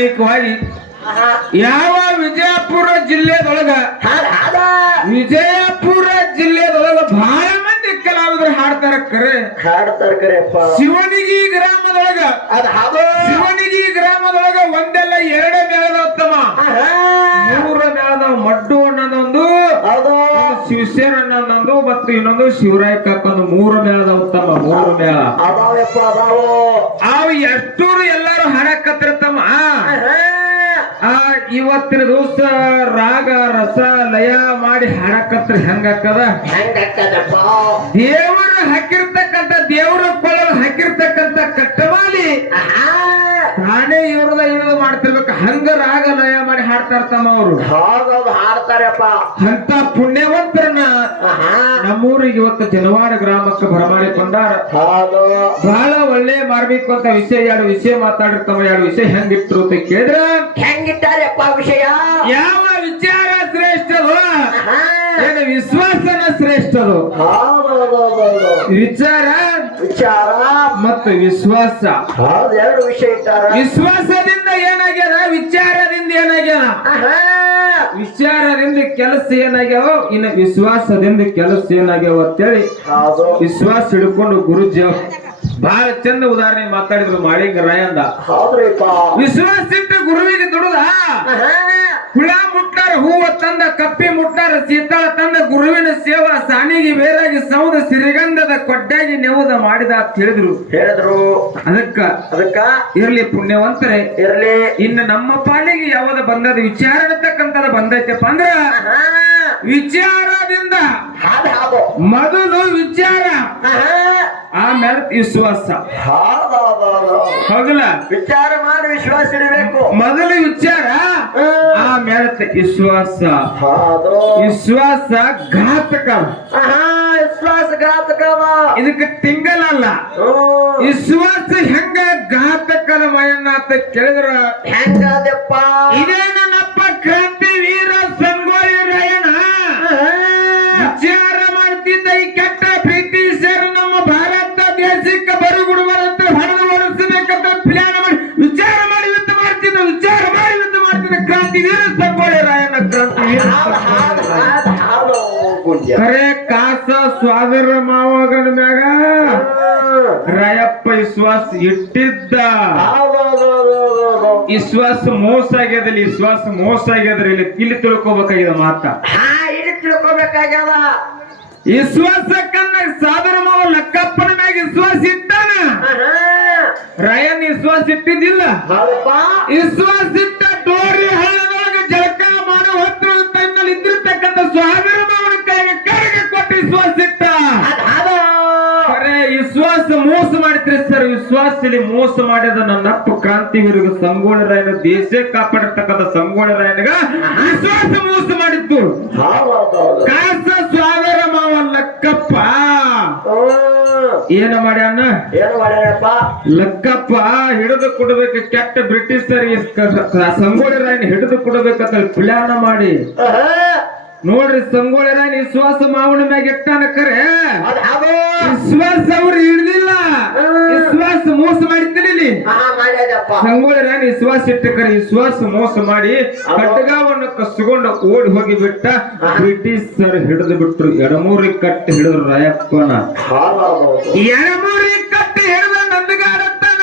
ಧಾರ್ಮಿಕವಾಗಿ ಯಾವ ವಿಜಯಪುರ ಜಿಲ್ಲೆದೊಳಗ ವಿಜಯಪುರ ಜಿಲ್ಲೆದೊಳಗ ಬಹಳ ಮಂದಿ ಕಲಾವಿದರು ಹಾಡ್ತಾರ ಶಿವನಿಗಿ ಗ್ರಾಮದೊಳಗ ಶಿವನಿಗಿ ಗ್ರಾಮದೊಳಗ ಒಂದೆಲ್ಲ ಎರಡೇ ಮೇಳದ ಉತ್ತಮ ಮೂರ ಮೇಳದ ಮಡ್ಡು ಅನ್ನೋದೊಂದು ಶಿವಸೇನ ಅನ್ನೋದೊಂದು ಮತ್ತು ಇನ್ನೊಂದು ಶಿವರಾಯ ಕಾಕೊಂದು ಮೂರು ಮೇಳದ ಉತ್ತಮ ಮೂರು ಮೇಳ ಅವು ಎಷ್ಟೂರು ಎಲ್ಲಾರು ಹಾಡಕತ್ತಿರ್ತಮ್ಮ ಇವತ್ತಿನ ದಿವಸ ರಾಗ ರಸ ಲಯ ಮಾಡಿ ಹಾಡಕತ್ರ ಹೆಂಗಾಕದ ದೇವರ ಹಾಕಿರ್ತಕ್ಕಂಥ ದೇವರ ಕೊಳ್ಳಲು ಹಾಕಿರ್ತಕ್ಕಂಥ ಕಟ್ಟಮಾಲಿ ತಾನೇ ಇವ್ರದ ಮಾಡ್ತಿರ್ಬೇಕು ಹಂಗ ರಾಗ ಲಯ ಮಾಡಿ ಹಾಡ್ತಾ ಇರ್ತಮ್ಮ ಅವರು ಹಾಡ್ತಾರಪ್ಪ ಅಂತ ಪುಣ್ಯವಂತರನ್ನ ನಮ್ಮೂರಿಗೆ ಇವತ್ತು ಜನವಾಡ ಗ್ರಾಮಕ್ಕೆ ಬರಮಾಡಿಕೊಂಡಾರ ಬಹಳ ಒಳ್ಳೆ ಮಾಡ್ಬೇಕು ಅಂತ ವಿಷಯ ಎರಡು ವಿಷಯ ಮಾತಾಡಿರ್ತಮ್ಮ ಎರಡು ವಿಷಯ ಹೆಂಗಿಟ್ರು ಅಂತ ಕೇಳಿದ್ರ ಹೆಂಗಿಟ್ಟಾರಪ್ಪ ವಿಷಯ ಯಾವ ವಿಚಾರ ಶ್ರೇಷ್ಠದು ಏನು ವಿಶ್ವಾಸನ ಶ್ರೇಷ್ಠದು ವಿಚಾರ ಮತ್ತು ವಿಶ್ವಾಸ ಎರಡು ವಿಷಯ ಇಟ್ಟಾರ ವಿಶ್ವಾಸದಿಂದ ಏನಾಗ್ಯದ ವಿಚಾರದಿಂದ ಏನಾಗ್ಯದ ವಿಚಾರದಿಂದ ಕೆಲಸ ಏನಾಗ್ಯಾವ ಇನ್ನು ವಿಶ್ವಾಸದಿಂದ ಕೆಲಸ ಏನಾಗ್ಯಾವ ಅಂತೇಳಿ ವಿಶ್ವಾಸ ಹಿಡ್ಕೊಂಡು ಗುರುಜಿ ಬಹಳ ಚಂದ ಉದಾಹರಣೆ ಮಾತಾಡಿದ್ರು ಮಾಡಿಂಗ ರಾಯಂದ ವಿಶ್ವಾಸ ಇಟ್ಟು ಗುರುವಿಗೆ ದುಡುದ ಹುಳ ಮುಟ್ಟಾರ ಹೂವ ತಂದ ಕಪ್ಪಿ ಮುಟ್ಟಾರ ಸೀತಾಳ ತಂದ ಗುರುವಿನ ಸೇವಾ ಸಾಣಿಗೆ ಬೇರಾಗಿ ಸೌದ ಸಿರಿಗಂಧದ ಕೊಡ್ಡಾಗಿ ನೆವುದ ಮಾಡಿದ ಅಂತ ಹೇಳಿದ್ರು ಅದಕ್ಕ ಇರ್ಲಿ ಪುಣ್ಯವಂತರೇ ಇರ್ಲಿ ಇನ್ನು ನಮ್ಮ ಪಾಲಿಗೆ ಯಾವ್ದ ಬಂದದ ವಿಚಾರ ಅಂತಕ್ಕಂಥದ್ದು ಬಂದೈತಪ್ಪ ಅಂದ್ರ ವಿಚಾರದಿಂದ ಮೊದಲು ವಿಚಾರ ಆಮೇಲೆ ವಿಶ್ವಾಸ ಹೌದಲ್ಲ ವಿಚಾರ ಮಾಡಿ ವಿಶ್ವಾಸ ಇಡಬೇಕು ಮೊದಲು ವಿಚಾರ ಆಮೇಲೆ ವಿಶ್ವಾಸ ವಿಶ್ವಾಸ ಘಾತಕ ವಿಶ್ವಾಸ ಘಾತಕವ ಇದಕ್ಕೆ ತಿಂಗಳಲ್ಲ ವಿಶ್ವಾಸ ಹೆಂಗ ಘಾತಕದ ಮಯನ್ನ ಅಂತ ಕೇಳಿದ್ರ ಹೆಂಗದಪ್ಪ ಇದೇ ನನ್ನಪ್ಪ ಕ್ರಾಂತಿ ವೀರ ಸಂಗೊಳ್ಳಿ ರಾಯಣ್ಣ ವಿಚಾರ ಮಾಡ್ತಿದ್ದ ಈ ಕೆಟ್ಟ ಬ್ರಿಟಿಷರು ನಮ್ಮ ಭಾರತ ದೇಶಕ್ಕೆ ಬರುಗುಡುವಂತ ಹೊಡೆದು ಓಡಿಸಬೇಕಂತ ಪ್ಲಾನ್ ಮಾಡಿ ವಿಚಾರ ಮಾಡಿ ಯುದ್ಧ ಮಾಡ್ತಿದ್ದ ವಿಚಾರ ಮಾಡಿ ಯುದ್ಧ ಮಾಡ್ತಿದ್ದ ಕ್ರಾಂತಿ ವೀರ ಸಂಗೊಳ್ಳಿ ರಾಯಣ್ಣ ಕರೆ ಕಾಸ ಸ್ವಾದರ ಮಾವಗನ ಮ್ಯಾಗ ರಾಯಪ್ಪ ವಿಶ್ವಾಸ ಇಟ್ಟಿದ್ದ ವಿಶ್ವಾಸ ಮೋಸ ಆಗ್ಯದಲ್ಲಿ ವಿಶ್ವಾಸ ಮೋಸ ಆಗ್ಯದ್ರಿ ಇಲ್ಲಿ ತಿಳ್ಕೊಬೇಕಾಗಿದೆ ಮಾತ ಇಲ್ಲಿ ತಿಳ್ಕೊಬೇಕಾಗ್ಯದ ವಿಶ್ವಾಸಕ್ಕನ್ನ ಸಾದರ ಮಾವ ಲಕ್ಕಪ್ಪನ ಮ್ಯಾಗ ವಿಶ್ವಾಸ ಇಟ್ಟಾನ ರಾಯನ್ ವಿಶ್ವಾಸ ಇಟ್ಟಿದ್ದಿಲ್ಲ ವಿಶ್ವಾಸ ಇಟ್ಟ ಡೋರಿ ಹಳ್ಳದೊಳಗ ಜಳಕ ಮಾಡೋ ಹೊತ್ತು ತನ್ನಲ್ಲಿ ಇದ್ದಿರ್ತಕ್ಕಂಥ ಸ್ವಾದರ ಮಾವನ ಕೈಗೆ ಕರೆಗೆ ಕೊಟ್ಟು ವಿಶ್ವಾಸ ಇಟ್ಟ ವಿಶ್ವಾಸ ಮೋಸ ಮಾಡಿದ್ರಿ ಸರ್ ವಿಶ್ವಾಸದಲ್ಲಿ ಮೋಸ ಮಾಡಿದ ನನ್ನಪ್ಪ ಕ್ರಾಂತಿವೀರಿಗೆ ಸಂಗೊಳ್ಳಿ ರಾಯನ ದೇಶ ಕಾಪಾಡಿರ್ತಕ್ಕಂಥ ಸಂಗೊಳ್ಳಿ ರಾಯನಿಗ ವಿಶ್ವಾಸ ಮೋಸ ಮಾಡಿದ್ದು ಕಾಸ ಸ್ವಾದರ ಮಾವ ಲಕ್ಕಪ್ಪ ಏನ ಮಾಡ್ಯಾನ ಲಕ್ಕಪ್ಪ ಹಿಡಿದು ಕೊಡಬೇಕು ಕೆಟ್ಟ ಬ್ರಿಟಿಷರಿಗೆ ಸಂಗೊಳ್ಳಿ ರಾಯನ ಹಿಡಿದು ಕೊಡಬೇಕಂತ ಪ್ಲಾನ್ ಮಾಡಿ ನೋಡ್ರಿ ಸಂಗೊಳ್ಳಿ ರಾಯನ ವಿಶ್ವಾಸ ಮಾವನ ಮ್ಯಾಗ ಇಟ್ಟಾನ ಕರೆ ವಿಶ್ವಾಸ ಅವ್ರು ಹಿಡ್ದಿಲ್ಲ ವಿಶ್ವಾಸ ಮೋಸ ಮಾಡಿದ್ದಿಲ್ಲ ಸಂಗೊಳ್ಳಿ ರಾಯನ ವಿಶ್ವಾಸ ಇಟ್ಟ ಕರೆ ವಿಶ್ವಾಸ ಮೋಸ ಮಾಡಿ ಖಡ್ಗವನ್ನು ಕಸ್ಕೊಂಡು ಓಡಿ ಹೋಗಿ ಬಿಟ್ಟ ಬ್ರಿಟಿಷರ್ ಹಿಡಿದು ಬಿಟ್ರು ಎಡಮೂರಿ ಕಟ್ಟಿ ಹಿಡಿದ್ರು ರಾಯಪ್ಪನ ಎಡಮೂರಿ ಕಟ್ಟಿ ಹಿಡಿದ ನಂದಗಾಡತ್ತನ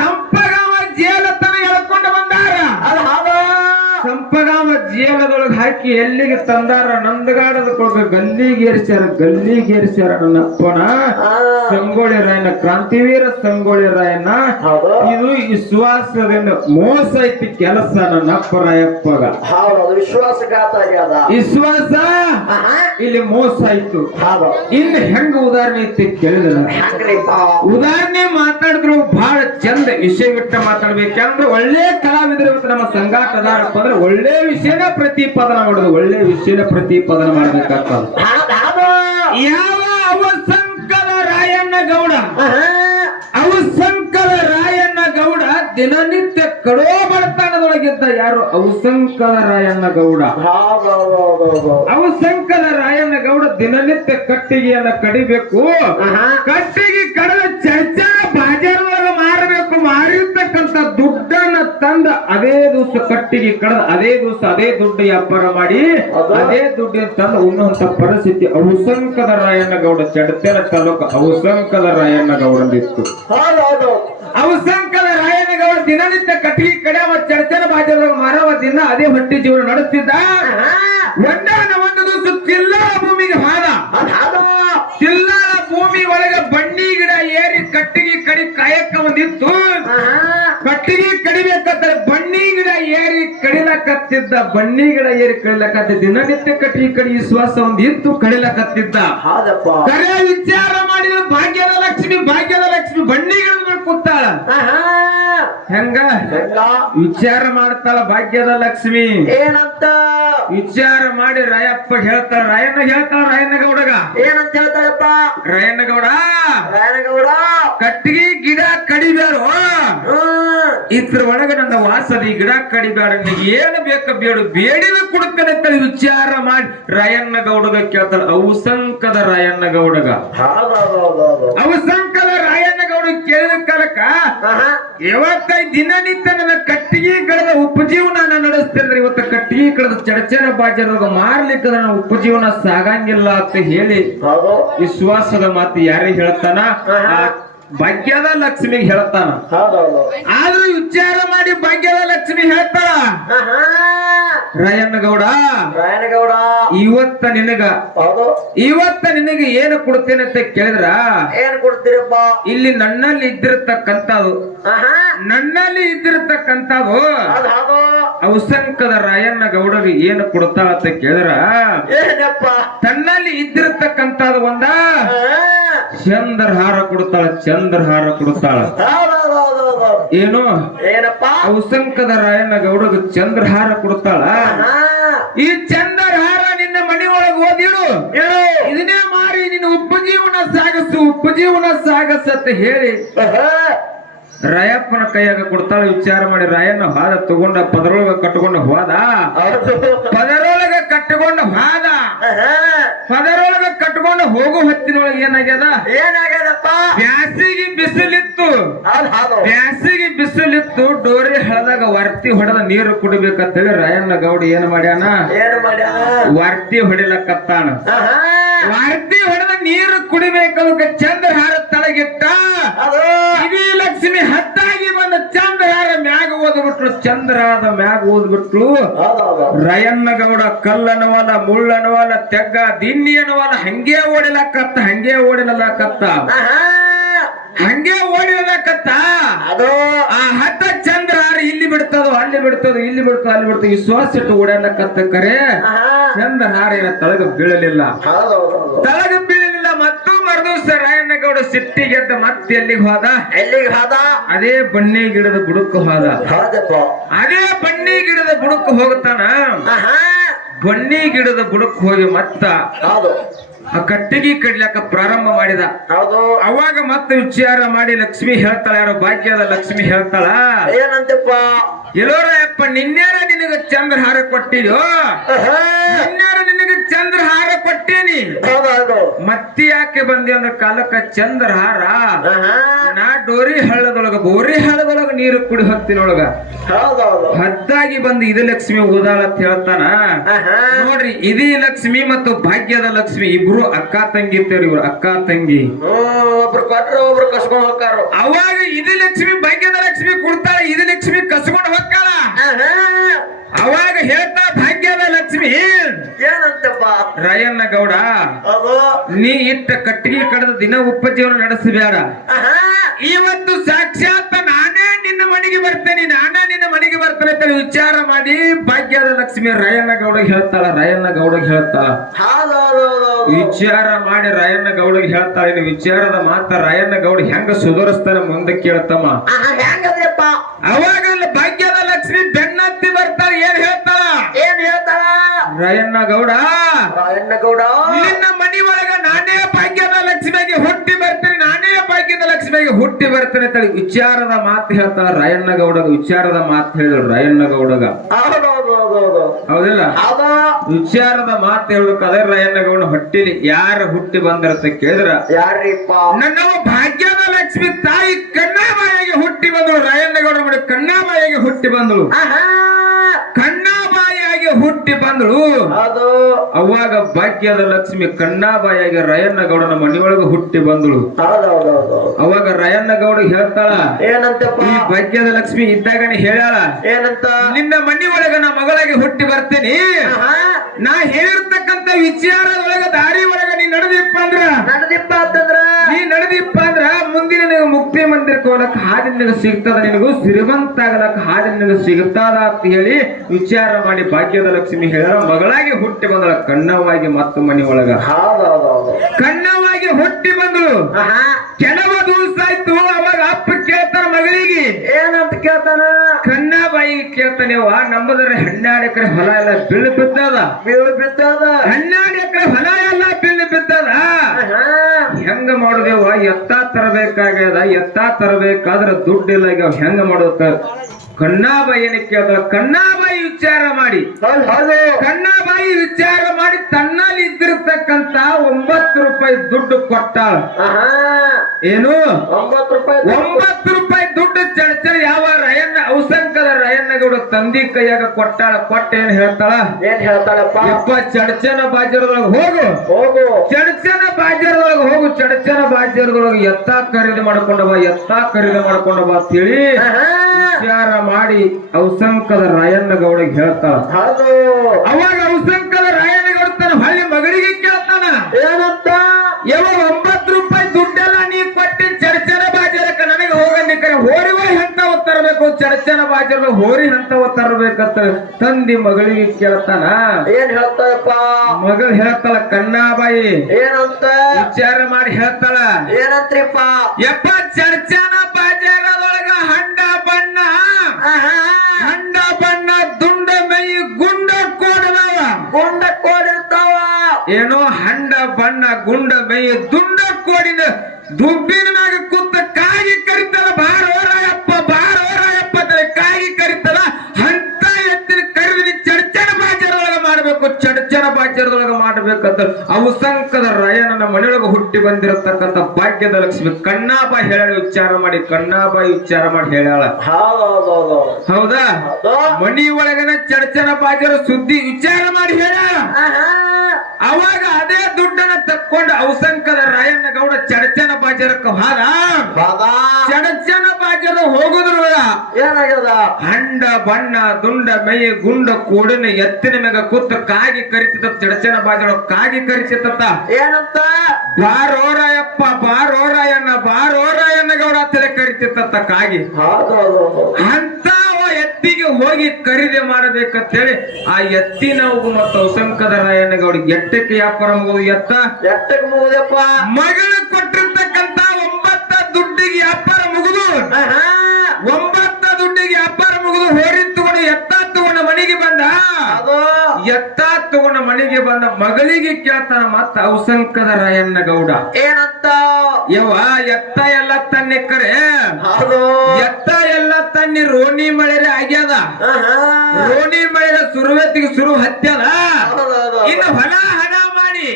ಸಂಪಗಾವ ಜೇಲತನ ಎಳ್ಕೊಂಡು ಬಂದಾರ ಸಂಪಗಾಮ ಜೇಲದೊಳಗೆ ಹಾಕಿ ಎಲ್ಲಿಗೆ ತಂದಾರ ನಂದಗಾಡದ ಗಲ್ಲಿಗೇರಿಸ್ಯಾರ ನನ್ನಪ್ಪನ ಸಂಗೊಳ್ಳಿ ರಾಯನ ಕ್ರಾಂತಿವೀರ ಸಂಗೊಳ್ಳಿ ರಾಯನ ಇದು ವಿಶ್ವಾಸದಿಂದ ಮೋಸ ಐತಿ ಕೆಲಸ ನನ್ನಪ್ಪ ರಾಯಪ್ಪಗ ವಿಶ್ವಾಸ ಇಲ್ಲಿ ಮೋಸ ಆಯ್ತು ಇನ್ನು ಹೆಂಗ ಉದಾಹರಣೆ ಐತಿ ಕೇಳಿದ್ರ ಉದಾಹರಣೆ ಮಾತಾಡಿದ್ರು ಬಹಳ ಚಂದ ವಿಷಯ ಬಿಟ್ಟ ಮಾತಾಡ್ಬೇಕಂದ್ರೆ ಒಳ್ಳೆ ಕಲಾವಿದರು ನಮ್ಮ ಸಂಗಾಟದಾರಪ್ಪ ಅಂದ್ರೆ ಒಳ್ಳೆ ವಿಷಯನ ಪ್ರತಿಪಾದನೆ ಮಾಡೋದು ಒಳ್ಳೆ ವಿಷಯನ ಪ್ರತಿಪಾದನೆ ಮಾಡ್ಬೇಕಾಗ್ತದೆ ಯಾವ ಅವಸಂಕಲ ರಾಯಣ್ಣ ಗೌಡ ಅವಸಂಕಲ ರಾಯಣ್ಣ ಗೌಡ ದಿನನಿತ್ಯ ಕಡೋ ಬಡತನದೊಳಗಿದ್ದ ಯಾರು ಅವಸಂಕಲ ರಾಯಣ್ಣ ಗೌಡ ಅವಸಂಕಲ ರಾಯಣ್ಣ ಗೌಡ ದಿನನಿತ್ಯ ಕಟ್ಟಿಗೆಯನ್ನ ಕಡಿಬೇಕು ಕಟ್ಟಿಗೆ ಕಡದ ಚರ್ಚನ ಬಾಜಾರದೊಳಗೆ ಮಾರಬೇಕು ಮಾರಿರ್ತಕ್ಕಂಥ ಇದ್ದಂತ ದುಡ್ಡನ್ನ ತಂದ ಅದೇ ದಿವಸ ಕಟ್ಟಿಗೆ ಕಳೆದ ಅದೇ ದಿವಸ ಅದೇ ದುಡ್ಡು ವ್ಯಾಪಾರ ಮಾಡಿ ಅದೇ ದುಡ್ಡಿನ ತಂದ ಉಣ್ಣುವಂತ ಪರಿಸ್ಥಿತಿ ಔಸಂಕದ ರಾಯಣ್ಣಗೌಡ ಚಡತೆನ ತಾಲೂಕು ಔಸಂಕದ ರಾಯಣ್ಣಗೌಡಂದಿತ್ತು. ಹೌದೌದು. ಔಸಂಕದ ರಾಯಣ್ಣಗೌಡ ದಿನನಿತ್ಯ ಕಟ್ಟಿಗೆ ಕಡೆ ಚಡತೆನ ಬಾಜಾರ ಮಾರವ ದಿನ ಅದೇ ಹೊಟ್ಟೆ ಜೀವನ ನಡೆಸ್ತಿದ್ದ. ಒಂದು ದಿವಸ ಕಿಲ್ಲಾಳ ಭೂಮಿಗೆ ಹಾದ. ಕಿಲ್ಲಾಳ ಭೂಮಿ ಒಳಗೆ ಬನ್ನಿ ಗಿಡ ಏರಿ ಕಟ್ಟಿಗೆ ಕಡಿ ಕಾಯಕ ಒಂದಿತ್ತು. ಕಟ್ಟಿಗೆ ಕಡಿಬೇಕಂತ ಬನ್ನಿ ಗಿಡ ಏರಿ ಕಡಿಲಕತ್ತಿದ್ದ. ಬನ್ನಿ ಗಿಡ ಏರಿ ಕಡಿಲಕತ್ತಿದ್ದ. ದಿನನಿತ್ಯ ಕಟ್ಟಿಗೆ ಕಡಿ ವಿಶ್ವಾಸ ಒಂದಿತ್ತು ಕಡಿಲಕತ್ತಿದ್ದ. ಕರೆ ವಿಚಾರ ಮಾಡಿದ ಭಾಗ್ಯದ ಲಕ್ಷ್ಮಿ ಬನ್ನಿ ಗಿಡದ ಮೇಲೆ ಕೂತಾಳ. ಹೆಂಗ ವಿಚಾರ ಮಾಡ್ತಾಳ ಭಾಗ್ಯದ ಲಕ್ಷ್ಮಿ ಏನಂತ ವಿಚಾರ ಮಾಡಿ ರಾಯಪ್ಪ ಹೇಳ್ತಾಳ. ರಾಯಣ್ಣಗೌಡಗ ಏನಂತ ಹೇಳ್ತಾಳಪ್ಪ? ರಾಯಣ್ಣಗೌಡ ಕಟ್ಟಿಗೆ ಗಿಡ ಕಡಿಬೇಡ. ಇದ್ರ ಒಳಗ ನನ್ನ ವಾಸದಿ ಗಿಡ ಕಡಿಬೇಡ. ನಿನಗೆ ಏನು ಬೇಕ ಬೇಡ ಬೇಡಿದ ಕೊಡುತ್ತೇನೆ ಅಂತ ವಿಚಾರ ಮಾಡಿ ರಾಯಣ್ಣಗೌಡಗ ಕೇಳ್ತಾಳ. ಔಸಂಕದ ರಾಯಣ್ಣಗೌಡಗ ಕೇಳಿದ ಕಾಲಕ್ಕ ಯಾವತ್ತ ದಿನನಿತ್ಯ ನನ್ನ ಕಟ್ಟಿಗೆ ಕಳೆದ ಉಪಜೀವನ ನಡೆಸ್ತೇನೆ. ಇವತ್ತ ಕಟ್ಟಿಗೆ ಕಳೆದ ಚಡಚನ ಬಾಜಾರದಾಗ ಮಾರ್ಲಿಕ್ಕೆ ನನ್ನ ಉಪಜೀವನ ಸಾಗಂಗಿಲ್ಲ ಅಂತ ಹೇಳಿ ವಿಶ್ವಾಸದ ಮಾತು ಯಾರಿಗೆ ಹೇಳ್ತಾನ? ಭಾಗ್ಯದ ಲಕ್ಷ್ಮಿಗೆ ಹೇಳ್ತಾನ. ಆದ್ರೂ ವಿಚಾರ ಮಾಡಿ ಭಾಗ್ಯದ ಲಕ್ಷ್ಮಿ ಹೇಳ್ತಾಳ, ರಾಯಣ್ಣಗೌಡ ಇವತ್ತ ನಿನಗೆ ಏನು ಕೊಡ್ತೇನೆ ಅಂತ ಕೇಳಿದ್ರ ಏನ್ ಕೊಡ್ತೀರಪ್ಪ? ಇಲ್ಲಿ ನನ್ನಲ್ಲಿ ಇದ್ದಿರತಕ್ಕಂಥದ್ದು ಔಸಂಕದ ರಾಯಣ್ಣಗೌಡಗೆ ಏನು ಕೊಡ್ತಾಳ ಅಂತ ಕೇಳಿದ್ರ ತನ್ನಲ್ಲಿ ಇದ್ದಿರತಕ್ಕಂಥದ್ದು ಒಂದ ಚಂದ್ರಹಾರ ಕೊಡ್ತಾಳ. ಏನು ಔಸಂಕದ ರಾಯಣ್ಣಗೌಡಗೆ ಚಂದ್ರಹಾರ ಕೊಡ್ತಾಳ. ಈ ಚಂದ್ರಹಾರ ನಿನ್ನ ಮನೆ ಒಳಗೆ ಓದಿಡು, ಇದನ್ನೇ ಮಾರಿ ನಿನ್ನ ಉಪಜೀವನ ಸಾಗಸು ಅಂತ ಹೇಳಿ ರಾಯಪ್ಪನ ಕೈಯಾಗ ಕೊಡ್ತಾಳ. ವಿಚಾರ ಮಾಡಿ ರಾಯಣ್ಣ ಹಾದ ತಗೊಂಡ ಪದರೊಳಗ ಕಟ್ಟಕೊಂಡ ಹೋದ. ಪದರೊಳಗ ಕಟ್ಕೊಂಡು ಹೋಗೋ ಹೊತ್ತಿನೊಳಗೆ ಏನಾಗ್ಯದಪ್ಪ? ಬ್ಯಾಸಿಗೆ ಬಿಸಿಲಿತ್ತು. ಡೋರಿ ಹಳದಾಗ ವರ್ತಿ ಹೊಡೆದ ನೀರು ಕುಡಿಬೇಕಂತೇಳಿ ರಾಯಣ್ಣಗೌಡ ಏನ್ ಮಾಡ್ಯಾನ? ವರ್ತಿ ಹೊಡಿಲಕತ್ತಾನ. ವರ್ತಿ ಹೊಡೆದ ನೀರು ಕುಡಿಬೇಕದಕ್ಕೆ ಚಂದ್ರಹಾರ ತಳಗಿಟ್ಟ. ಇಡೀ ಲಕ್ಷ್ಮಿ ಹತ್ತಾಗಿ ಬಂದ ಚಂದ್ರಹಾರ ಮ್ಯಾಗ ಓದ್ಬಿಟ್ಲು. ರಾಯಣ್ಣಗೌಡ ಕಲ್ಲನವಲ್ಲ, ಮುಳ್ಳನವಲ್ಲ, ತೆಗ್ಗ ದಿನ್ನಿ ಅನ್ನವಲ್ಲ, ಹಂಗೆ ಓಡಿಲಕತ್ತ. ಆ ಹತ್ತ ಚಂದ್ರಹಾರ ಇಲ್ಲಿ ಬಿಡ್ತದೋ ಅಲ್ಲಿ ಬಿಡ್ತದೋ ವಿಶ್ವಾಸ ಇಟ್ಟು ಓಡಾಡಕತ್ತ. ಕರೆ ಚಂದ್ರಹಾರ ಏನ ತಳಗ ಬೀಳಲಿಲ್ಲ. ಮತ್ತು ಮರುದಿವಸ ರಾಯಣ್ಣಗೌಡ ಸಿಟ್ಟಿಗೆದ್ದ ಮತ್ತೆ ಎಲ್ಲಿಗೆ ಹೋದ? ಅದೇ ಬನ್ನಿ ಗಿಡದ ಬುಡಕ್ಕೆ ಹೋದ. ಹೋಗ್ತಾನ. ಬನ್ನಿ ಗಿಡದ ಬುಡಕ್ಕೆ ಹೋಗಿ ಮತ್ತ ಆ ಕಟ್ಟಿಗೆ ಕಡ್ಲಾಕ ಪ್ರಾರಂಭ ಮಾಡಿದ. ಅವಾಗ ಮತ್ತೆ ವಿಚಾರ ಮಾಡಿ ಲಕ್ಷ್ಮಿ ಹೇಳ್ತಾಳ, ಯಾರೋ ಭಾಗ್ಯದ ಲಕ್ಷ್ಮಿ ಹೇಳ್ತಾಳ, ಏನಂತಪ್ಪ? ಎಲ್ಲೋರಪ್ಪ ನಿನ್ನೇರ ನಿನಗೆ ಚಂದ್ರಹಾರ ಕೊಟ್ಟಿದ್ಯೋ? ಚಂದ್ರಹಾರ ಕೊಟ್ಟೇನಿ, ಮತ್ತೆ ಯಾಕೆ ಬಂದಿ ಅಂದ್ರ ಕಾಲಕ್ಕ ಚಂದ್ರಹಾರ ನಾ ಬೋರಿ ಹಳ್ಳದೊಳಗ ನೀರು ಕುಡಿ ಹೊತ್ತಿನೊಳಗ ಹದ್ದಾಗಿ ಬಂದು ಇದು ಲಕ್ಷ್ಮಿ ಓದಾಳ ಅಂತ ಹೇಳ್ತಾನ. ನೋಡ್ರಿ, ಇದೇ ಲಕ್ಷ್ಮಿ ಮತ್ತು ಭಾಗ್ಯದ ಲಕ್ಷ್ಮಿ ಇಬ್ರು ಅಕ್ಕ ತಂಗಿ ಇರ್ತೇವ್ರಿ. ಇವ್ರು ಅಕ್ಕ ತಂಗಿ, ಒಬ್ರು ಕೊಟ್ರ ಒಬ್ರು ಕಸ್ಕೊಂಡ್ ಹೋಗ್ತಾರ. ಅವಾಗ ಇದು ಲಕ್ಷ್ಮಿ ಭಾಗ್ಯದ ಲಕ್ಷ್ಮಿ ಕೊಡ್ತಾಳ, ಇದು ಲಕ್ಷ್ಮಿ ಕಸ್ಕೊಂಡ್ ಹೋಗ್ತಾಳ. ಅವಾಗ ಹೇಳ್ತಾ ಭಾಗ್ಯದ ಲಕ್ಷ್ಮಿ ಏನಂತಪ್ಪ? ರಾಯಣ್ಣಗೌಡ, ನೀ ಇಟ್ಟ ಕಟ್ಟಿಗೆ ಕಡದ ದಿನ ಉಪಜೀವನ ನಡೆಸಬೇಡ. ಇವತ್ತು ಸಾಕ್ಷಾತ್ ನಾನೇ ನಿನ್ನ ಮನೆಗೆ ಬರ್ತೇನೆ ಅಂತ ವಿಚಾರ ಮಾಡಿ ಭಾಗ್ಯದ ಲಕ್ಷ್ಮಿ ರಾಯಣ್ಣಗೌಡಗೆ ಹೇಳ್ತಾಳ. ವಿಚಾರ ಮಾಡಿ ರಾಯಣ್ಣಗೌಡಗೆ ಹೇಳ್ತಾಳೆ. ವಿಚಾರದ ಮಾತ ರಾಯಣ್ಣಗೌಡ ಹೆಂಗ ಸುಧಾರಿಸ್ತಾನೆ ಮುಂದೆ ಕೇಳ್ತಮ್ಮ. ಅವಾಗ ಭಾಗ್ಯದ ಲಕ್ಷ್ಮಿ ಬೆನ್ನತ್ತಿ ಬರ್ತಾಳೆ. ಏನ್ ಹೇಳ್ತಾಳ? ರಾಯಣ್ಣಗೌಡ, ನಿನ್ನ ಮನಿ ಒಳಗ ನಾನೇ ಭಾಗ್ಯದ ಲಕ್ಷ್ಮಿಗೆ ಹುಟ್ಟಿ ಬರ್ತೇನೆ ಅಂತ ವಿಚಾರದ ಮಾತು ಹೇಳ್ತಾಳ ರಾಯಣ್ಣಗೌಡಗ. ವಿಚಾರದ ಮಾತು ಹೇಳಿದ್ರು ರಾಯಣ್ಣಗೌಡಗ. ಹೌದೌದು ಹೌದಿಲ್ಲ ಹೌದು ವಿಚಾರದ ಮಾತು ಹೇಳ್ಬೇಕಾದ್ರೆ ರಾಯಣ್ಣಗೌಡ ಹೊಟ್ಟಿಲಿ ಯಾರು ಹುಟ್ಟಿ ಬಂದಿರತ್ತ ಕೇಳಿದ್ರ ಯಾರಿಪ್ಪ ನನ್ನವ ಭಾಗ್ಯದ ಲಕ್ಷ್ಮಿ ತಾಯಿ ಕಣ್ಣಾಬಾಯಿಗೆ ಹುಟ್ಟಿ ಬಂದಳು. ರಾಯಣ್ಣಗೌಡ ಮಾಡಿ ಕಣ್ಣಾಬಾಯಿಗೆ ಹುಟ್ಟಿ ಬಂದಳು. ಆಹಾ ಕಣ್ಣಾಬಾಯಿಯಾಗಿ ಹುಟ್ಟಿ ಬಂದಳು. ಹೌದು ಅವಾಗ ಭಾಗ್ಯದ ಲಕ್ಷ್ಮಿ ಕಣ್ಣಾಬಾಯಿಯಾಗಿ ರಾಯಣ್ಣಗೌಡನ ಮನೆಯೊಳಗೆ ಹುಟ್ಟಿ ಬಂದಳು. ಹೌದೌದೌದು ಅವಾಗ ರಾಯಣ್ಣಗೌಡ ಹೇಳ್ತಾಳ ಏನಂತಪ್ಪ ಈ ಭಾಗ್ಯದ ಲಕ್ಷ್ಮಿ ಇದ್ದಾಗನೇ ಹೇಳ್ಯಾಳ ಏನಂತ ನಿನ್ನ ಮನೆಯೊಳಗ ನಾ ಮಗಳಾಗಿ ಹುಟ್ಟಿ ಬರ್ತೀನಿ. ಆಹಾ ನಾ ಹೇಳಿರ್ತಕ್ಕಂತ ವಿಚಾರದೊಳಗ ದಾರಿ ಒಳಗ ನೀ ನಡೆದಿಪ್ಪ ಅಂದ್ರ ನಡೆದಿಪ್ಪ ಅಂತಂದ್ರ ನೀ ನಡೆದಿಪ್ಪ ಅಂದ್ರ ಮುಂದಿನ ನಿನಗ ಮುಕ್ತಿ ಮಂದಿರಕ್ಕೆ ಹೋಗಲಕ್ ಹಾದಿ ನಿನಗ ಸಿಗ್ತದ, ನಿನಗೂ ಶ್ರೀಮಂತ ಆಗಲಕ್ ಹಾದಿ ನಿನಗ ಸಿಗ್ತದ ಅಂತ ಹೇಳಿ ವಿಚಾರ ಮಾಡಿ ಭಾಗ್ಯದ ಲಕ್ಷ್ಮಿ ಹೇಳ್ಯಾರ. ಮಗಳಾಗಿ ಹುಟ್ಟಿ ಬಂದಳ ಕಣ್ಣವಾಗಿ ಮತ್ತು ಮನೆಯೊಳಗ ಹೌದೌದೌದು ಕಣ್ಣವಾಗಿ ಹುಟ್ಟಿ ಬಂದಳು. ಆಹಾ ಕೆಲವು ದಿವಸ ಆಯ್ತು. ಅವಾಗ ಅಪ್ಪ ಕೇಳ್ತಾನ ಮಗಳಿಗೆ ಏನಂತ ಕೇಳ್ತಾನ ಕಣ್ಣಾಬಾಯಿ ಕೇಳ್ತಾನೆವ ನಮ್ಮದ್ರ 12 ಎಕರೆ ಹೊಲ ಎಲ್ಲ ಬೀಳು ಬಿದ್ದದ. ಬೀಳು ಬಿದ್ದದ 12 ಎಕರೆ ಹೊಲ ಎಲ್ಲ ಬೀಳು ಬಿದ್ದದ. ಆಹಾ ಹೆಂಗ ಮಾಡುದೇವ ಎತ್ತ ತರಬೇಕಾಗ್ಯದ. ಎತ್ತ ತರಬೇಕಾದ್ರ ದುಡ್ಡಿಲ್ಲ. ಈಗ ಹೆಂಗ ಮಾಡೋಕ ಕಣ್ಣಾಬಾಯಿನ ಕೇಳ್ತಾಳ. ಕಣ್ಣಾಬಾಯಿ ವಿಚಾರ ಮಾಡಿ ಕಣ್ಣಾಬಾಯಿ ವಿಚಾರ ಮಾಡಿ ತನ್ನಲ್ಲಿ ಇದ್ದಿರ್ತಕ್ಕಂತ 9 ರೂಪಾಯಿ ದುಡ್ಡು ಕೊಟ್ಟಾಳ. ಆಹಾ ಏನು 9 ರೂಪಾಯಿ 9 ರೂಪಾಯಿ ದುಡ್ಡು ಚಡ್ಚರ ಯಾವ ರಾಯಣ್ಣ ಔಸಂಕದ ರಾಯಣ್ಣಗೌಡ ತಂದಿ ಕೈಯಾಗ ಕೊಟ್ಟಾಳ. ಕೊಟ್ಟ ಏನ್ ಹೇಳ್ತಾಳ ಏನ್ ಹೇಳ್ತಾಳಪ್ಪ ಯಪ್ಪ ಚಡ್ಚನ ಬಾಜಾರದೊಳಗ ಹೋಗು. ಹೋಗು ಚಡ್ಚನ ಬಾಜಾರದೊಳಗ ಹೋಗು. ಚಡ್ಚನ ಬಾಜಾರದೊಳಗ ಎತ್ತ ಖರೀದಿ ಮಾಡ್ಕೊಂಡ ಬಾ. ಎತ್ತ ಖರೀದಿ ಮಾಡ್ಕೊಂಡ ಬಾ ಅಂತ ಹೇಳಿ ಆಹಾ ವಿಚಾರ ಮಾಡಿ ಔಸಂಕದ ರಾಯಣ್ಣಗೌಡಿಗೆ ಹೇಳ್ತಾಳ. ಹೌದು ಅವಾಗ ಔಸಂಕದ ರಾಯಣ್ಣಗೌಡ ತನ್ನ ಹಳ್ಳಿ ಮಗಳಿಗೆ ಕೇಳ್ತಾನ ಏನಂತ ಯಾವ 9 ರೂಪಾಯಿ ದುಡ್ಡೆಲ್ಲ ನೀ ಕೊಟ್ಟಿ ಚಡ್ಚನ ಬಾಜಾರಕ್ಕ ನನಗೆ ಹೋಗಲಿಕ್ಕೆ ಹೋರಿಗಳು ಎಂತವ ತರಬೇಕು. ಚಡ್ಚನ ಬಾಜಾರ ಹೋರಿ ಎಂತವ ತರಬೇಕಂತ ತಂದಿ ಮಗಳಿಗೆ ಕೇಳ್ತಾನ. ಏನ್ ಹೇಳ್ತಾಳಪ್ಪ ಮಗಳು ಹೇಳ್ತಾಳ ಕಣ್ಣಾಬಾಯಿ ಏನಂತ ವಿಚಾರ ಮಾಡಿ ಹೇಳ್ತಾಳ ಏನಂತ್ರಿಪ್ಪ ಯಪ್ಪ ಚಡ್ಚನ ಬಾಜಾರದೊಳಗ ಹಂಡ ಬಣ್ಣ ಆಹಾ ಹಂಡ ಬಣ್ಣ ದುಂಡ ಮೈ ಗುಂಡ ಕೋಡದವ. ಗುಂಡ ಕೋಡಿರ್ತಾವ ಏನೋ ಹಂಡ ಬಣ್ಣ ಗುಂಡ ಮೈ ದುಂಡ ಕೋಡಿನ ದುಬ್ಬಿನ ಮ್ಯಾಗ ಕೂತ ಕಾಗಿ ಕರಿತಾರ ಬಾರೋರಾಯಪ್ಪ ಬಾರೋರಾಯಪ್ಪ ಕಾಗಿ ಕರಿತಾರ. ಅಂತ ಎತ್ತಿನ ಕರಿದಿ ಚಡ್ಚನ ಬಾಜಾರದೊಳಗ ಮಾಡ್ಬೇಕು. ಚಡ್ಚನ ಬಾಜಾರದೊಳಗ ಮಾಡ್ಬೇಕಂತ ಔಸಂಕದ ರಾಯಣ್ಣನ ಮನೆಯೊಳಗ ಹುಟ್ಟಿ ಬಂದಿರತಕ್ಕಂತ ಭಾಗ್ಯದ ಲಕ್ಷ್ಮಿ ಕಣ್ಣಾಬಾಯಿ ಹೇಳ ವಿಚಾರ ಮಾಡಿ ಕಣ್ಣಾಬಾಯಿ ವಿಚಾರ ಮಾಡಿ ಹೇಳ್ಯಾಳ. ಹೌದೌದೌದು ಹೌದಾ ಮನಿ ಒಳಗನ ಚಡ್ಚನ ಬಾಜಾರ ಸುದ್ದಿ ವಿಚಾರ ಮಾಡಿ ಹೇಳ. ಆಹಾ ಅವಾಗ ಅದೇ ದುಡ್ಡನ್ನ ತಕ್ಕೊಂಡು ಔಸಂಕದ ರಾಯಣ್ಣ ಗೌಡ ಚಡ್ಚನ ಬಾಜಾರಕ್ಕೆ ಹೋದ. ಚಡ್ಚನ ಬಾಜಾರ ಹೋಗುದ್ರೊಳಗ ಏನಾಗ್ಯದ ಹಂಡ ಬಣ್ಣ ದುಂಡ ಮೈ ಗುಂಡ ಕೂಡಿನ ಎತ್ತಿನ ಮ್ಯಾಗ ಕೂತ ಕಾಗಿ ಕರಿತಿತ್ತ. ಚಡ್ಚನ ಬಾಜಾರ ಕಾಗಿ ಕರಿಸಿತ್ತ. ಏನಂತ ಬಾರೋರಾಯಪ್ಪ ಬಾರೋರಾಯಣ್ಣ ಬಾರೋರಾಯಣ್ಣ ಗೌಡ ಅಂತೇಳಿ ಕರಿತಿತ್ತ ಕಾಗಿ. ಹೌದೌದು ಅಂತ ಎತ್ತಿಗೆ ಹೋಗಿ ಖರೀದಿ ಮಾಡಬೇಕಂತೇಳಿ ಆ ಎತ್ತಿನ ಹೋಗು ಮತ್ತು ಔಸಂಕದ ರಾಯಣ್ಣಗೌಡಿಗೆ ಎಟ್ಟಕ್ಕೆ ವ್ಯಾಪಾರ ಮುಗುದು. ಎಟ್ಟಕ್ಕೆ ಮುಗುದಪ್ಪ ಮಗಳು ಕೊಟ್ಟಿರ್ತಕ್ಕಂತ 9 ದುಡ್ಡಿಗೆ ವ್ಯಾಪಾರ ಮುಗುದು. 9 ದುಡ್ಡಿಗೆ ವ್ಯಾಪಾರ ಮುಗುದು. ಹೋರಿ ತಗೊಂಡು ಎತ್ತ ತಗೊಂಡ ಮನೆಗೆ ಬಂದ. ಎತ್ತ ತಗೊಂಡ ಮನೆಗೆ ಬಂದ ಮಗಳಿಗೆ ಕೇಳ್ತಾನ ಮತ್ತ ಔಸಂಕದ ರಾಯಣ್ಣಗೌಡ ಏನಂತ ಯವ್ವ ಎತ್ತ ಎಲ್ಲ ತನ್ನಿ ಕರೆ ಹೌದು ಎತ್ತ ಎಲ್ಲ ತನ್ನಿ ರೋಣಿ ಮಳೆರೆ ಆಗ್ಯದ. ರೋಣಿ ಮಳೆರ ಸುರುವೆತ್ತಿಗೆ ಸುರು ಹತ್ಯದ. ಇನ್ನು ಹೊಲ ಹಣ ಮಾಡಿ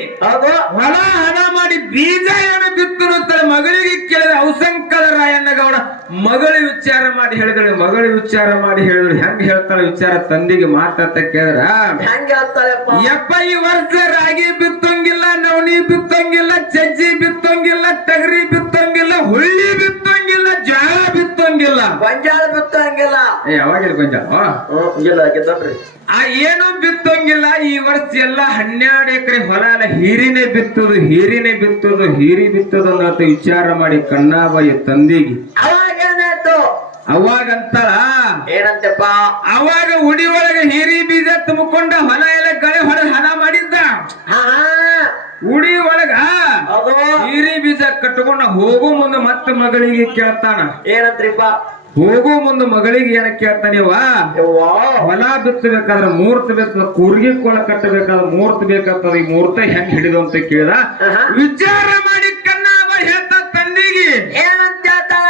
ಹೊಲ ಹಣ ಮಾಡಿ ಬೀಜ ಏನು ಬಿತ್ತನು ಅಂತಾರೆ ಮಗಳಿಗೆ ಕೇಳಿದ ಔಸಂಕದ ರಾಯಣ್ಣಗೌಡ. ಮಗಳು ವಿಚಾರ ಮಾಡಿ ಹೇಳಿದಳು. ಮಗಳು ವಿಚಾರ ಮಾಡಿ ಹೇಳಿದಳು. ಹೆಂಗ್ ಹೇಳ್ತಾಳೆ ವಿಚಾರ ತಂದಿಗೆ ಮಾತಾಡ್ತ ಕೇಳಿದ್ರ ಹೆಂಗ ಹೇಳ್ತಾಳಪ್ಪ ಯಪ್ಪ ಈ ವರ್ಷ ರಾಗಿ ಬಿತ್ತಂಗಿಲ್ಲ, ನವಣಿ ಬಿತ್ತಂಗಿಲ್ಲ, ಚಜ್ಜಿ ಬಿತ್ತಂಗಿಲ್ಲ, ಟಗರಿ ಬಿತ್ತಂಗಿಲ್ಲ, ಹುಳ್ಳಿ ಬಿತ್ತಂಗಿಲ್ಲ, ಜೋಳ ಬಿತ್ತಂಗಿಲ್ಲ, ಗೊಂಜಾಳ ಬಿತ್ತಂಗಿಲ್ಲ. ಯಾವಾಗಿಲ್ಲ ಗೊಂಜಾಳ ಆ ಏನು ಬಿತ್ತಂಗಿಲ್ಲ. ಈ ವರ್ಷ ಎಲ್ಲ 12 ಎಕರೆ ಹೊಲ ಎಲ್ಲ ಹೀರಿನೇ ಬಿತ್ತುದು ಹೀರಿನೇ ಬಿತ್ತುದು ಹೀರಿ ಬಿತ್ತುದು ಅಂತ ವಿಚಾರ ಮಾಡಿ ಕಣ್ಣಾಬಾಯಿ ತಂದಿಗೆ ಅವಾಗ ಏನಾಯ್ತು ಅವಾಗಂತಳ ಏನಂತಪ್ಪ ಅವಾಗ ಉಡಿ ಒಳಗೆ ಹೀರಿ ಬೀಜ ತುಂಬಿಕೊಂಡ ಹೊಲ ಎಲ್ಲ ಗಳೆ ಹೊಡೆದು ಹಣ ಮಾಡಿದ್ದ. ಉಡಿ ಒಳಗ ಹೀರಿ ಬೀಜ ಕಟ್ಕೊಂಡ ಹೋಗು ಮುಂದೆ ಮತ್ತೆ ಮಗಳಿಗೆ ಕೇಳ್ತಾನ. ಏನಂತ್ರಿಪ್ಪ ಹೋಗು ಮುಂದೆ ಮಗಳಿಗೆ ಏನ ಕೇಳ್ತಾನಿವ ಹೊಲ ಬಿತ್ತಬೇಕಾದ್ರೆ ಮುಹೂರ್ತ ಬೇಕು, ಕೂರ್ಗಿ ಕೊಳ ಕಟ್ಟಬೇಕಾದ್ರೆ ಮುಹೂರ್ತ ಬೇಕಂತದ. ಈ ಮುಹೂರ್ತ ಹೆಂಗ್ ಹಿಡಿದು ಅಂತ ಕೇಳಿದ. ವಿಚಾರ ಮಾಡಿ ಕಣ್ಣಾಬ ಹೇಳ್ತ ತಂದಿಗೆ ಏನಂತ ಹೇಳ್ತಾಳ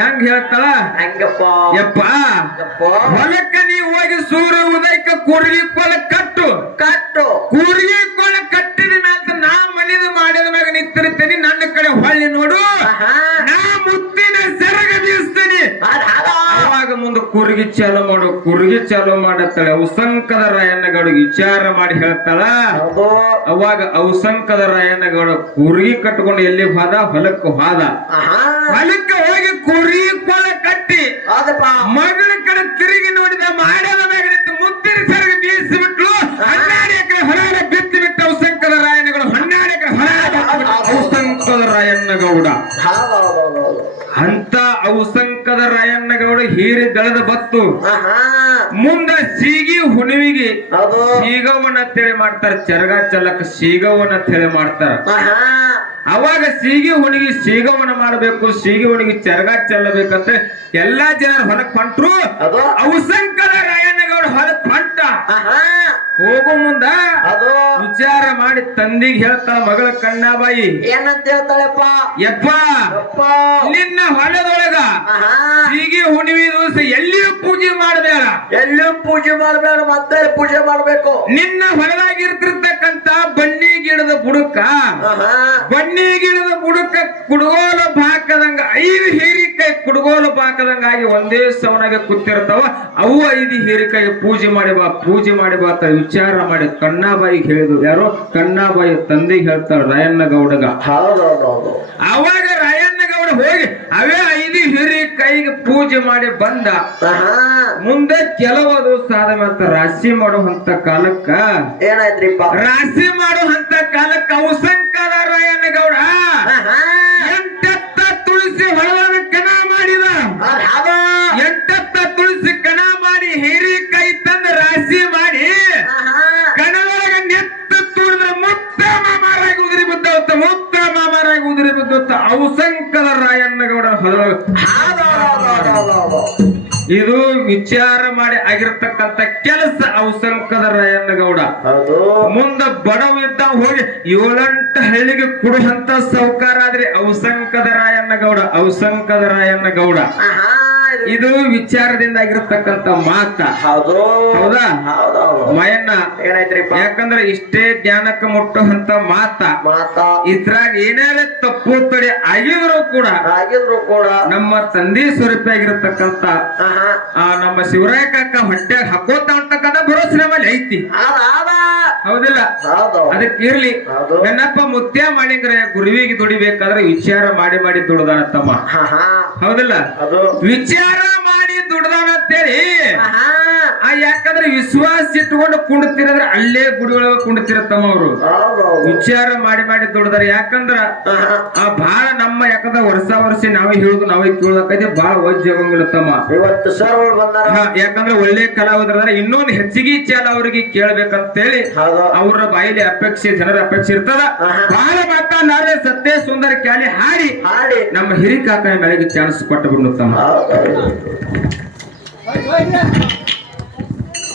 ಹೆಂಗ್ ಹೇಳ್ತಾಳ ಹಂಗಪ್ಪ ಯಪ್ಪ ಹೊಲಕ್ಕ ನೀ ಹೋಗಿ ಸೂರ್ಯ ಉದಯಕ್ಕೆ ಕೂರ್ಗಿ ಕೊಳ ಕಟ್ಟು ಕಟ್ಟು ಕೂರ್ಗಿ ಕೊಳ ಕಟ್ಟಿದ ಮ್ಯಾಲ ನಾ ಮನಿದ ಮಾಡಿದ ಮ್ಯಾಗ ನಿಂತಿರ್ತೇನೆ ನನ್ನ ಕಡೆ ಹೊಳ್ಳಿ ನೋಡು ಆಹಾ. ನಾ ಮುತ್ತಿನ ಸೆರಗ ಬೀಸ್ತೀನಿ ಅದ್ ಅದ. ಅವಾಗ ಮುಂದೆ ಕುರ್ಗಿ ಚಾಲು ಮಾಡತ್ತಾಳೆ ಔಸಂಕದ ರಾಯಣ್ಣಗೌಡ ವಿಚಾರ ಮಾಡಿ ಹೇಳ್ತಾಳ ಹೌದು ಅವಾಗ ಔಸಂಕದ ರಾಯಣ್ಣಗೌಡ ಕುರ್ಗಿ ಕಟ್ಕೊಂಡು ಎಲ್ಲಿ ಹೋದ ಹೊಲಕ್ಕೆ ಹೋದ ಆಹಾ. ಹೊಲಕ್ಕೆ ಹೋಗಿ ಕುರ್ಗಿ ಕೊಳ ಕಟ್ಟಿ ಹೌದಪ್ಪ ಮಗಳ ಕಡೆ ತಿರುಗಿ ನೋಡಿದ ಮಾಡ್ಯದ ಮ್ಯಾಗ ನಿಂತು ಮುತ್ತಿನ ಸೆರಗ ಬೀಸಿ ಬಿಟ್ಲು 12 ಎಕರೆ ಹೊಲ ಬಿತ್ತಿ ಬಿಟ್ಟ ಔಸಂಕದ ರಾಯಣ್ಣಗೌಡ 12 ಎಕರೆ ಹೊಲ ಔಸಂಕದ ರಾಯಣ್ಣಗೌಡ ಹೌದೌದೌದು. ಅಂತ ಔಸಂಕದ ರಾಯಣ್ಣಗೌಡ ಹೀರಿ ಬೆಳೆದ ಬತ್ತು ಆಹಾ. ಮುಂದ ಸೀಗಿ ಹುಣಿವಿಗೆ ಹೌದು ಸೀಗವನ್ನ ಅಂತೇಳಿ ಮಾಡ್ತಾರ ಚರಗ ಚಲಕ ಸೀಗವನ್ನ ಅಂತೇಳಿ ಮಾಡ್ತಾರ ಆಹಾ. ಅವಾಗ ಸೀಗಿ ಹುಣಿಗಿ ಸೀಗವನ್ನ ಮಾಡಬೇಕು ಸೀಗಿ ಹುಣಿಗಿ ಚರಗ ಚೆಲ್ಲಬೇಕಂತ ಎಲ್ಲಾ ಜನರು ಹೊಲಕ್ ಹೊಂಟ್ರು ಅದು ಔಸಂಕದ ರಾಯಣ್ಣಗೌಡ ಹೊಲಕ್ ಹೊಂಟ ಆಹಾ. ಹೋಗೋ ಮುಂದ ಅದು ವಿಚಾರ ಮಾಡಿ ತಂದಿಗೆ ಹೇಳ್ತಾಳ ಮಗಳ ಕಣ್ಣಾಬಾಯಿ ಏನಂತ ಹೇಳ್ತಾಳೆಪ್ಪ ಯಪ್ಪ ಅಪ್ಪ. ನಿನ್ನ ಹೊಲದೊಳಗ ಆಹಾ. ಹೀಗೆ ಹುಣ್ಣಿಮೆ ದಿವಸ ಎಲ್ಲಿಯೂ ಪೂಜೆ ಮಾಡಬೇಡ ಎಲ್ಲೂ ಪೂಜೆ ಮಾಡ್ಬೇಡ ಮತ್ತೆ ಪೂಜೆ ಮಾಡ್ಬೇಕು ನಿನ್ನ ಹೊಲದಾಗಿರ್ತಿರ್ತಕ್ಕಂತ ಬನ್ನಿ ಗಿಡದ ಬುಡಕ ಆಹಾ. ಬನ್ನಿ ಗಿಡದ ಬುಡಕ ಕುಡುಗೋಲು ಬಾಕದಂಗ 5 ಹೀರಿಕಾಯಿ ಕುಡುಗೋಲು ಬಾಕದಂಗ ಆಗಿ ಒಂದೇ ಸವನಾಗೆ ಕೂತಿರ್ತಾವ ಅವು 5 ಹೀರಿಕಾಯಿ ಪೂಜೆ ಮಾಡಿ ಬಾ ಅಂತ ವಿಚಾರ ಮಾಡಿ ಕಣ್ಣಾಬಾಯಿಗೆ ಹೇಳಿದ್ರು ಯಾರೋ ಕಣ್ಣಾಬಾಯಿ ತಂದೆಗೆ ಹೇಳ್ತಾಳ ರಾಯಣ್ಣಗೌಡಗ ಹೌದೌದೌದು. ಅವಾಗ ರಾಯಣ್ಣಗೌಡ ಹೋಗಿ ಅವೇ 5 ಹೀರಿಕಾಯಿಗೆ ಪೂಜೆ ಮಾಡಿ ಬಂದ ಆಹಾ. ಮುಂದೆ ಕೆಲವು ದಿವಸ ಆದ ಮೇಲೆ ರಾಶಿ ಮಾಡುವಂತ ಕಾಲಕ್ಕ ಏನಾಯ್ತ್ರಿಪ್ಪ ರಾಶಿ ಮಾಡುವಂತ ಕಾಲಕ್ಕ ಔಸಂಕದ ರಾಯಣ್ಣಗೌಡ ಆಹಾ. 8 ತುಳಸಿ ಹೊಳದ ಕಣ ಮಾಡಿದ ಅದ್ ಅದ. 8 ತುಳಸಿ ಕಣ ಮಾಡಿ ಹೀರಿಕಾಯಿ ತಂದ ರಾಶಿ ಮಾಡಿ ಆಹಾ. ಕಣದೊಳಗ ನೆತ್ತ ತುಳಿದ್ರೆ ಮುತ್ತ ಮಾಮಾರಾಗಿ ಉದುರಿ ಬಿದ್ದವತ್ತ ಔಸಂಕದ ರಾಯಣ್ಣಗೌಡ ಹೊಲ ಹೌದೌದೌದೌದೌದು. ಇದು ವಿಚಾರ ಮಾಡಿ ಆಗಿರತಕ್ಕಂತ ಕೆಲಸ ಔಸಂಕದ ರಾಯಣ್ಣಗೌಡ ಹೌದು ಮುಂದ ಬಡವ ಇದ್ದ ಹೋಗಿ 7-8 ಹಳ್ಳಿಗೆ ಕೊಡುವಂತ ಸೌಕಾರ ಆದ್ರಿ ಔಸಂಕದ ರಾಯಣ್ಣಗೌಡ ಆಹಾ. ಇದು ವಿಚಾರದಿಂದ ಆಗಿರತಕ್ಕಂತ ಮಾತ ಹೌದು ಹೌದಾ ಹೌದೌದು. ಮಯಣ್ಣ ಏನಾಯ್ತ್ರಿಪ್ಪ ಯಾಕಂದ್ರೆ ಇಷ್ಟೇ ಜ್ಞಾನಕ್ಕೆ ಮುಟ್ಟುವಂತ ಮಾತಾ ಇದ್ರಾಗ ಏನಾರ ತಪ್ಪು ತಡೆ ಆಗಿದ್ರು ಕೂಡ ಆಗಿದ್ರು ಕೂಡ ನಮ್ಮ ತಂದೆ ಸ್ವರೂಪ ಆಗಿರತಕ್ಕಂತ ಆಹಾ. ನಮ್ಮ ಶಿವರಾಯ ಕಾಕ ಹೊಟ್ಟೆಗೆ ಹಾಕೋತ ಅಂತಕ್ಕಂಥ ಭರೋಸೆ ನಮ್ಮಲ್ಲಿ ಐತಿ ಅದ ಅದ. ಹೌದಿಲ್ಲ ಹೌದು ಅದಕ್ಕೆ ಇರ್ಲಿ ಹೌದು. ನನ್ನಪ್ಪ ಮುತ್ಯ ಮಾಡಿಂಗ್ರೆ ಗುರುವಿಗೆ ದುಡಿಬೇಕಾದ್ರೆ ವಿಚಾರ ಮಾಡಿ ದುಡ್ದಾನ ತಮ್ಮ ಆಹಾ. ಹೌದಿಲ್ಲ ಅದು ವಿಚಾರ ಮಾಡಿ ದುಡ್ದಾನ ಅಂತೇಳಿ ಆಹಾ. ಯಾಕಂದ್ರೆ ವಿಶ್ವಾಸ ಇಟ್ಟುಕೊಂಡು ಕುಂಡ್ತಿರಂದ್ರೆ ಅಲ್ಲೇ ಗುಡಿ ಒಳಗ ಕುಂಡ್ತಿರತ್ತಮ್ಮ ಅವರು ಹೌದೌದು. ವಿಚಾರ ಮಾಡಿ ದುಡ್ದಾರ ಯಾಕಂದ್ರ ಆಹಾ. ಬಹಳ ನಮ್ಮ ಯಾಕಂದ್ರೆ ವರ್ಷ ನಾವೇ ಹೇಳುದು ನಾವೇ ಕೇಳೋದಕ್ಕೈತಿ ಬಹಳ ವಜ್ಜಾಗಂಗಿಲ್ಲ ತಮ್ಮ ಇವತ್ತು ಸರ್ ಅವ್ರು ಬಂದಾರ. ಯಾಕಂದ್ರೆ ಒಳ್ಳೆ ಕಲಾವಿದ್ರ ಇನ್ನೊಂದು ಹೆಚ್ಚಿಗೆ ಚಾಲ ಅವ್ರಿಗೆ ಕೇಳ್ಬೇಕಂತೇಳಿ ಹೌದು ಅವ್ರ ಬಾಯಿಲಿ ಅಪೇಕ್ಷೆ ಜನರ ಅಪೇಕ್ಷೆ ಇರ್ತದ ಆಹಾ. ಬಹಳ ಮಾತನಾಡೇ ಸತ್ಯ ಸುಂದರ ಕ್ಯಾಲಿ ಹಾಡಿ ಹಾಡಿ ನಮ್ಮ ಹಿರಿಕಾಕನ ಮೇಲೆಗೆ ಚಾನ್ಸ್ ಕೊಟ್ಟು ಬಿಡು ತಮ್ಮ ಹೌದೌದು.